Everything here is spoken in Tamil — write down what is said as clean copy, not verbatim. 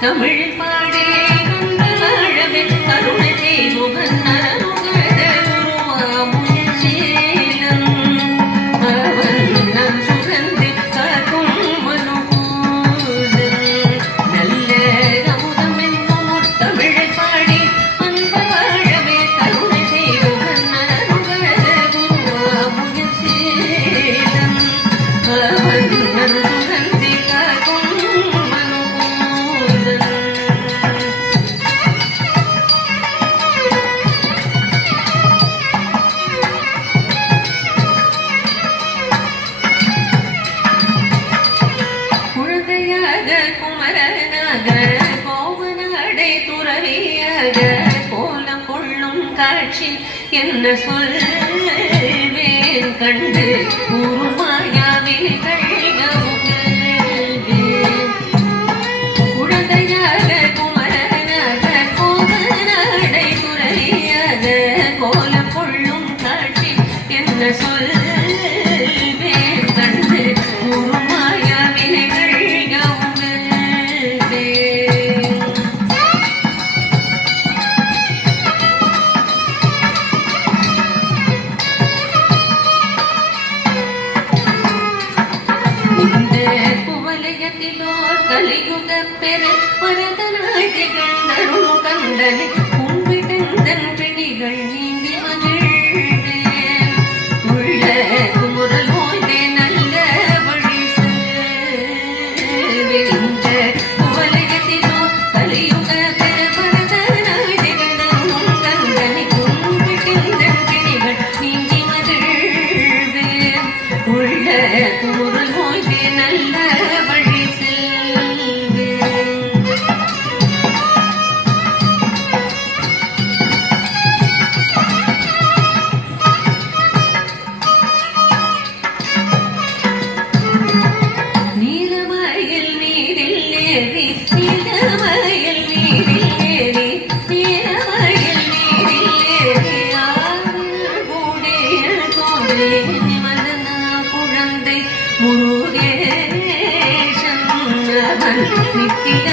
தமிழ் பாடே கண்டழவே கருணை செய்முகன் நரமுகத உருவாமுயசேலம் அவன் நம் சுரந்து காக்கும் மனுபூதன் நல்ல அமுதம் என்னும் தமிழை பாடி அன்ப வாழவே கருணை செய்முகன் நரமுகத உருவாமுயசேலம் அவன் நம் சுரந்து காக்கும் காட்சி என்ன சொல்வேன் கண்டு உருமாயாவே குழந்தையாக குமரனாக கோவனாடை துறையாக கோலம் கொள்ளும் காட்சி என்ன சொல்வேன் கண்டு உருமாயாவே கலியுக பெற பரதநாட்டிகள் நரும் கண்டனை கும்பிடுந்தன் பிணிகள் நீங்கி மகிழ்வே உள்ள குமுறல் ஓய்வே நல்ல வழி இந்த குவலயத்திலோ கலியுக பெற பரதநாட்டிகள் நரும் கண்டனை கும்பிடுந்தன் பிணிகள் நீங்கி மகிழ்வே உள்ள குமுறல் ஓய்வே நல்ல வழி குழந்தை முருகேசன் நித்திய